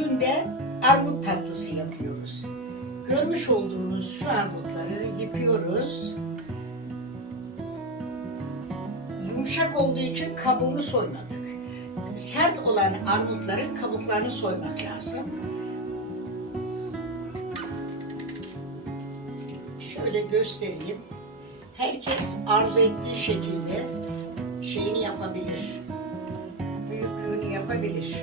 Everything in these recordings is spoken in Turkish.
Bugün de armut tatlısı yapıyoruz. Görmüş olduğunuz şu armutları yıkıyoruz. Yumuşak olduğu için kabuğunu soymadık. Sert olan armutların kabuklarını soymak lazım. Şöyle göstereyim. Herkes arzu ettiği şekilde şeyini yapabilir. Büyüklüğünü yapabilir.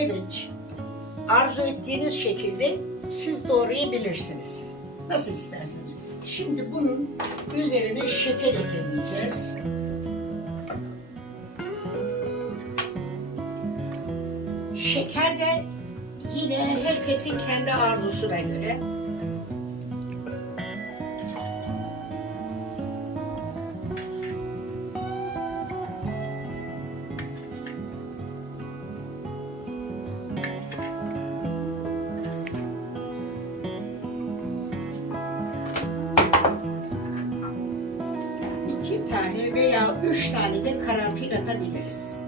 Evet. Arzu ettiğiniz şekilde siz doğrayabilirsiniz. Nasıl isterseniz. Şimdi bunun üzerine şeker ekleyeceğiz. Şeker de yine herkesin kendi arzusuna göre. Üç tane de karanfil atabiliriz.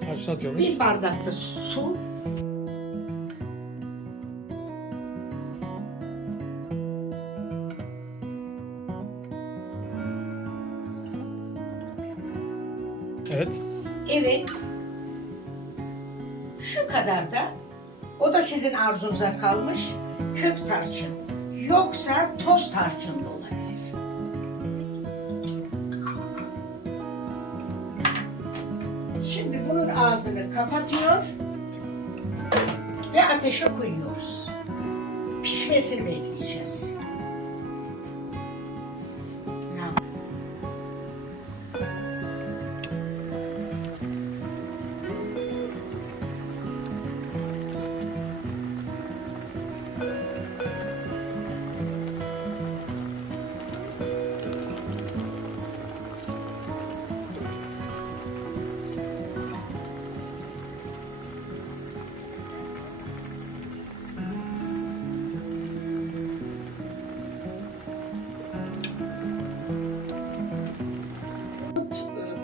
Kaçını atıyor muyuz? Bir bardak da su. Evet. Evet. Şu kadar da o da sizin arzunuza kalmış kök tarçın. Yoksa toz tarçın da olabilir. Şimdi bunun ağzını kapatıyor ve ateşe koyuyoruz. Pişmesini bekleyeceğiz.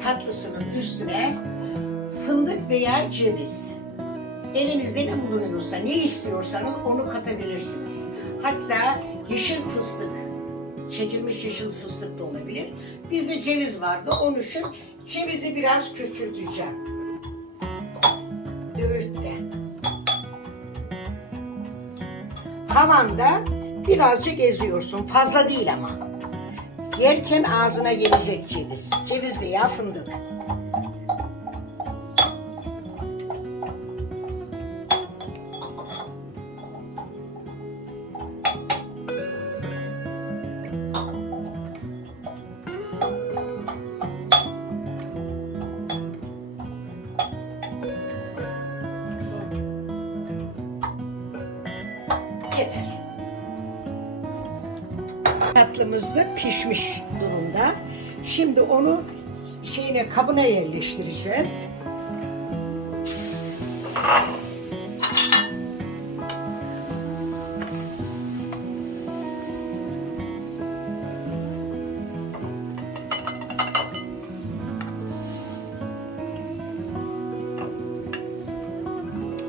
Tatlısının üstüne fındık veya ceviz. Evinizde ne bulunuyorsa, ne istiyorsanız onu katabilirsiniz. Hatta yeşil fıstık, çekilmiş yeşil fıstık da olabilir. Bizde ceviz vardı, onun için cevizi biraz küçülteceğim. Öğütle. Havanda birazcık eziyorsun, fazla değil ama. Yerken ağzına gelecek ceviz. Ceviz veya fındık. Tatlımız da pişmiş durumda. Şimdi onu şeyine kabına yerleştireceğiz.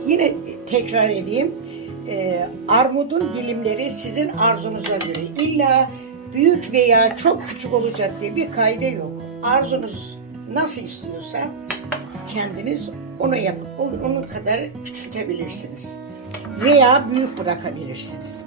Yine tekrar edeyim. Ee, armudun dilimleri sizin arzunuza göre. İlla büyük veya çok küçük olacak diye bir kayda yok. Arzunuz nasıl istiyorsa kendiniz onu yapıp onun kadar küçültebilirsiniz. Veya büyük bırakabilirsiniz.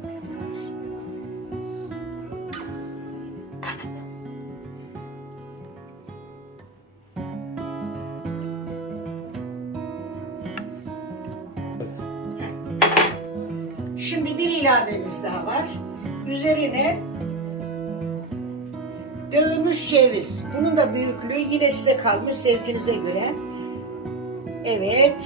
Şimdi bir ilavemiz daha var. Üzerine dövülmüş ceviz. Bunun da büyüklüğü yine size kalmış zevkinize göre. Evet.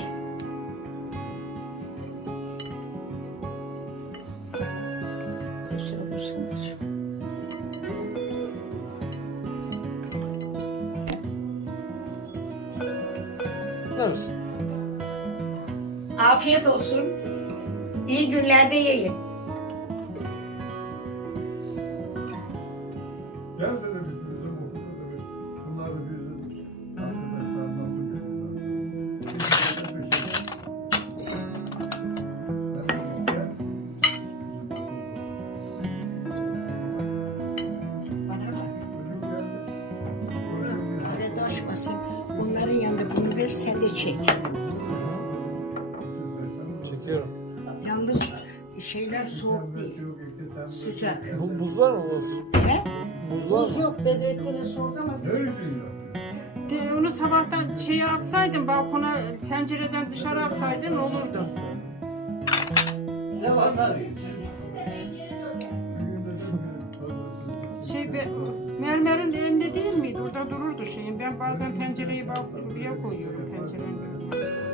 Afiyet olsun. İyi günlerde yiyin. Gel de de biz bizim okulda da bir bunlar da bizim arkadaşlar nasıl Bana bak. Arada açmasın. Onların yanında bunu ver sen de çek. Çekiyorum. Şeyler soğuk değil. Sıcak. Bu, buz var mı buz? He? Buz var Buz mı? yok Bedrettin'e sordu ama De, onu sabahtan şeye atsaydın balkona pencereden dışarı atsaydın olurdu. Şey be, mermerin elinde değil miydi? Orada dururdu şeyin. Ben bazen tencereyi bal- buraya koyuyorum pencerenin önüne.